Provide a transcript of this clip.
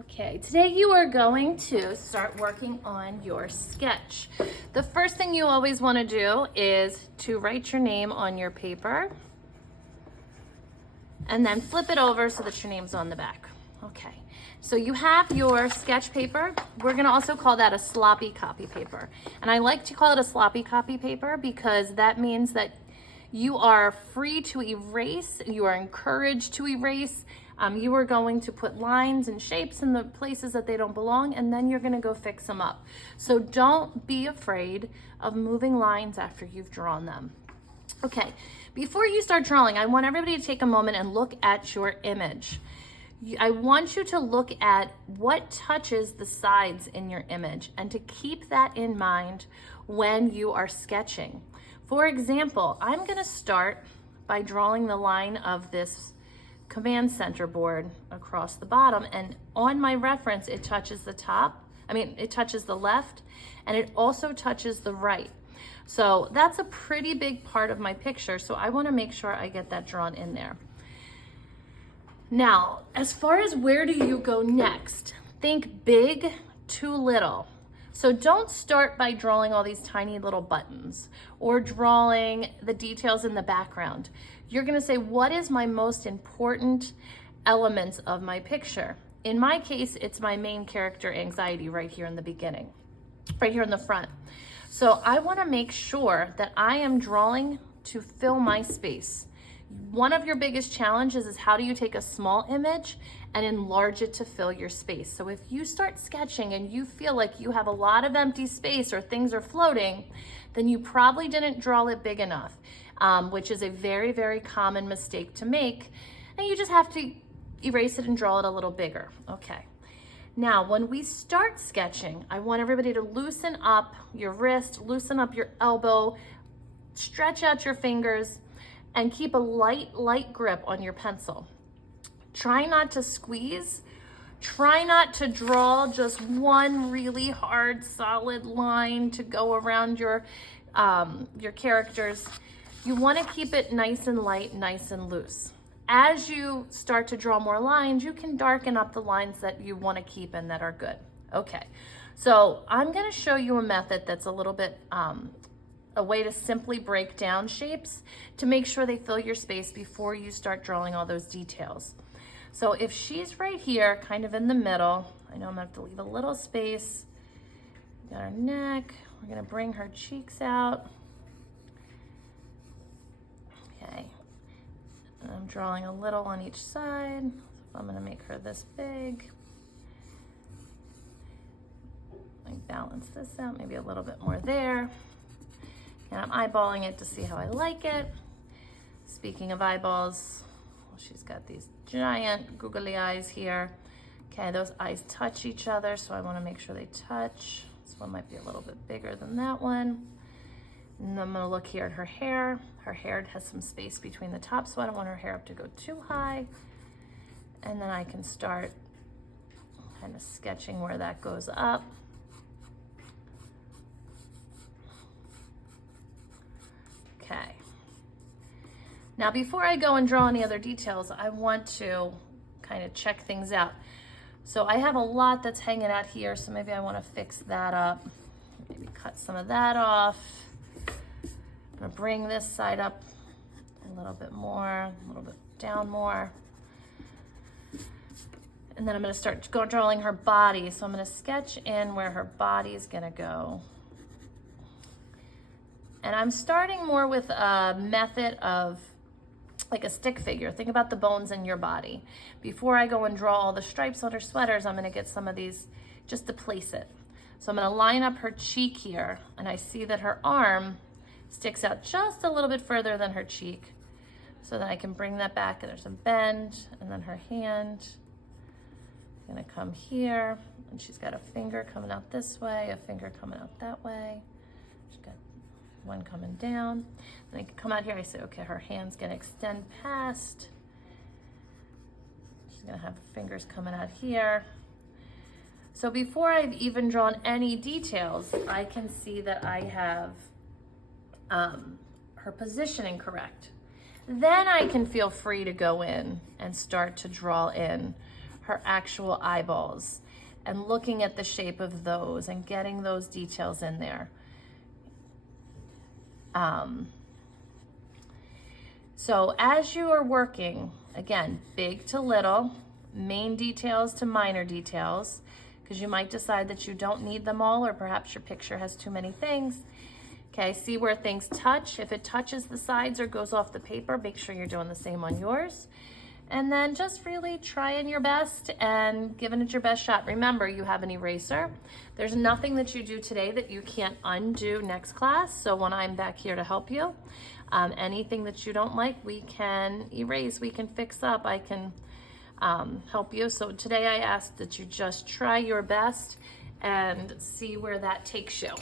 Okay, today you are going to start working on your sketch. The first thing you always want to do is to write your name on your paper and then flip it over so that your name's on the back. Okay, so you have your sketch paper. We're going to also call that a sloppy copy paper. And I like to call it a sloppy copy paper because that means that you are free to erase, you are encouraged to erase. You are going to put lines and shapes in the places that they don't belong, and then you're gonna go fix them up. So don't be afraid of moving lines after you've drawn them. Okay, before you start drawing, I want everybody to take a moment and look at your image. I want you to look at what touches the sides in your image and to keep that in mind when you are sketching. For example, I'm gonna start by drawing the line of this command center board across the bottom, and on my reference it touches the top, it touches the left, and it also touches the right. So that's a pretty big part of my picture, so I want to make sure I get that drawn in there. Now, as far as where do you go next, think big to little. So don't start by drawing all these tiny little buttons or drawing the details in the background. You're gonna say, what is my most important elements of my picture? In my case, it's my main character anxiety right here in the beginning, right here in the front. So I wanna make sure that I am drawing to fill my space. One of your biggest challenges is how do you take a small image and enlarge it to fill your space. So if you start sketching and you feel like you have a lot of empty space or things are floating, then you probably didn't draw it big enough, which is a very, very common mistake to make. And you just have to erase it and draw it a little bigger. Okay. Now, when we start sketching, I want everybody to loosen up your wrist, loosen up your elbow, stretch out your fingers, and keep a light grip on your pencil. Try not to squeeze. Try not to draw just one really hard, solid line to go around your characters. You want to keep it nice and light, nice and loose. As you start to draw more lines, you can darken up the lines that you want to keep and that are good. Okay, so I'm going to show you a method that's a little bit a way to simply break down shapes to make sure they fill your space before you start drawing all those details. So if she's right here, kind of in the middle, I know I'm gonna have to leave a little space. We got her neck, we're gonna bring her cheeks out. Okay, and I'm drawing a little on each side. So I'm gonna make her this big. I balance this out, maybe a little bit more there. And I'm eyeballing it to see how I like it. Speaking of eyeballs, well, she's got these giant googly eyes here. Okay, those eyes touch each other, so I want to make sure they touch. This one might be a little bit bigger than that one. And I'm going to look here at her hair. Her hair has some space between the top, so I don't want her hair up to go too high. And then I can start kind of sketching where that goes up. Okay. Now, before I go and draw any other details, I want to kind of check things out. So I have a lot that's hanging out here, so maybe I want to fix that up. Maybe cut some of that off. I'm going to bring this side up a little bit more, a little bit down more. And then I'm going to start drawing her body. So I'm going to sketch in where her body is going to go. And I'm starting more with a method of like a stick figure. Think about the bones in your body. Before I go and draw all the stripes on her sweaters, I'm gonna get some of these just to place it. So I'm gonna line up her cheek here, and I see that her arm sticks out just a little bit further than her cheek. So then I can bring that back, and there's a bend, and then her hand is gonna come here, and she's got a finger coming out this way, a finger coming out that way. She's got one coming down. Then I can come out here, I say, okay, her hand's gonna extend past. She's gonna have fingers coming out here. So before I've even drawn any details, I can see that I have her positioning correct. Then I can feel free to go in and start to draw in her actual eyeballs and looking at the shape of those and getting those details in there. So as you are working, again, big to little, main details to minor details, because you might decide that you don't need them all, or perhaps your picture has too many things. Okay, see where things touch. If it touches the sides or goes off the paper, make sure you're doing the same on yours. And then just really trying your best and giving it your best shot. Remember, you have an eraser. There's nothing that you do today that you can't undo next class. So when I'm back here to help you, anything that you don't like, we can erase, we can fix up, I can help you. So today I ask that you just try your best and see where that takes you.